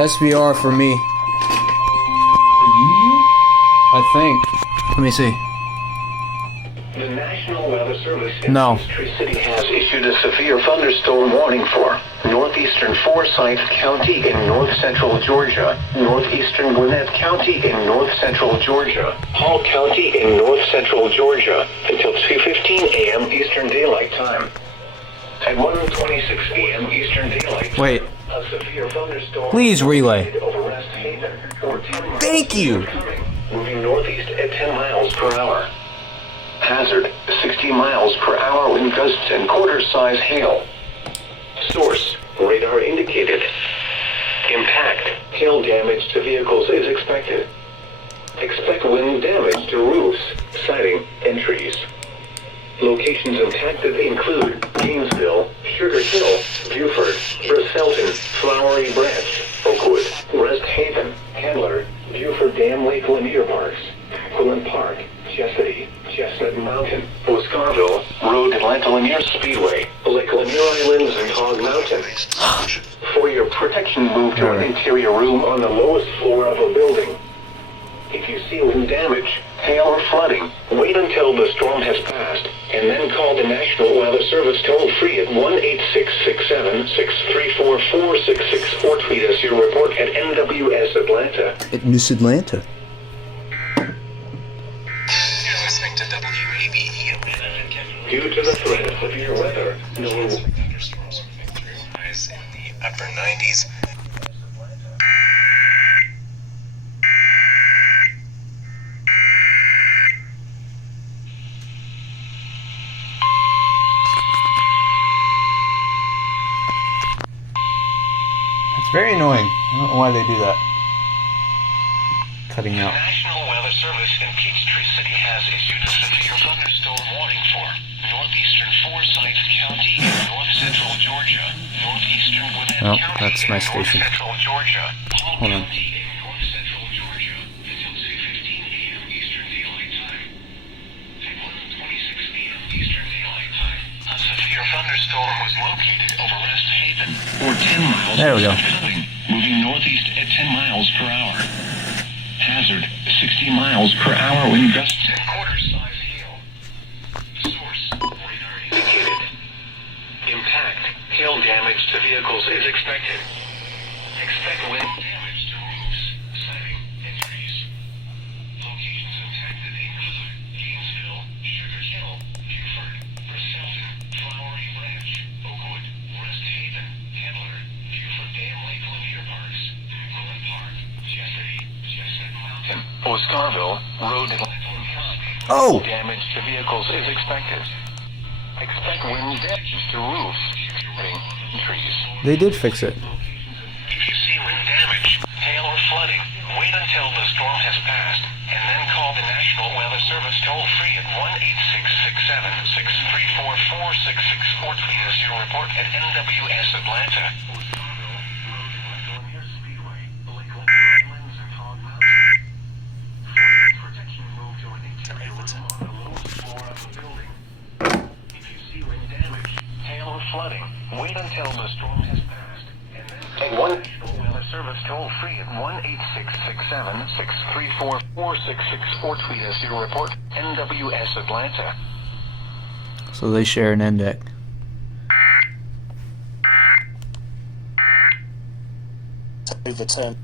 SVR for me. I think. Let me see. The National Weather Service in No. Peachtree City has issued a severe thunderstorm warning for northeastern Forsyth County in north-central Georgia, northeastern Gwinnett County in north-central Georgia, Hall County in north-central Georgia, until 2:15 a.m. Eastern Daylight Time. At 1:26 p.m. Eastern Daylight Time, Wait. a severe thunderstorm Please relay. over West Haven, or 10 miles Thank you. coming, moving northeast at 10 miles per hour. Hazard, 60 miles per hour wind gusts and quarter-size hail. Source, radar indicated. Impact, hail damage to vehicles is expected. Expect wind damage to roofs, siding, and trees. Locations impacted include Gainesville, Sugar Hill, Buford, Bristolton, Flowery Branch, Oakwood, Rest Haven, Handler, Buford Dam Lake Lanier Parks, Quillen Park, Chastity, Chestnut Mountain, Boscarville, Road Atlanta Lanier Speedway, Lake Lanier Islands, and Hog Mountain. For your protection, move to an interior room on the lowest floor of a building. If you see wind damage, hail, or flooding, wait until the storm has passed, and then call the National Weather Service toll-free at 1-866-673-4466 or tweet us your report at NWS Atlanta. At Miss Atlanta. You're listening to WABE Atlanta. Due to the threat of severe weather, no Thunderstorms moving through, highs in the upper 90s. It's very annoying. I don't know why they do that. Cutting The out. National Weather Service in Peachtree City has issued a severe thunderstorm warning for northeastern Forsyth County in north-central Georgia, northeastern Gwinnett Oh, County that's my in station. north-central Georgia, Hall Hold on. County in north-central Georgia, until 2:15 a.m. Eastern Daylight Time. At 1:26 p.m. Eastern Daylight Time, a severe thunderstorm was located over Rest Haven, or 10 miles There we go. east of Fleming, moving northeast at 10 miles per hour. Hazard, 60 miles per hour wind gusts and quarter-size hail. Source, radar indicated. Impact, hail damage to vehicles is expected. Expect wind damage to roofs, siding, and trees. Locations impacted include Gainesville, Sugar Hill, Buford, Bristolton, Flowery Branch, Oakwood, Rest Haven, Handler, Buford Dam Lake Lanier Parks, Quillen Park, Chastity, Chestnut Mountain, Boscarville, Road Atlanta. Oh! Damage to vehicles is expected. Expect wind damage to roofs, siding, and trees. They did fix it. If you see wind damage, hail, or flooding, wait until the storm has passed, and then call the National Weather Service toll-free at 1-866-673-4466 or tweet us your report at NWS Atlanta. Flooding. Wait until the storm has passed, and then call the National Weather Service toll-free at 1-866-673-4466 or tweet us your report NWS Atlanta. So they share an index. Overturn.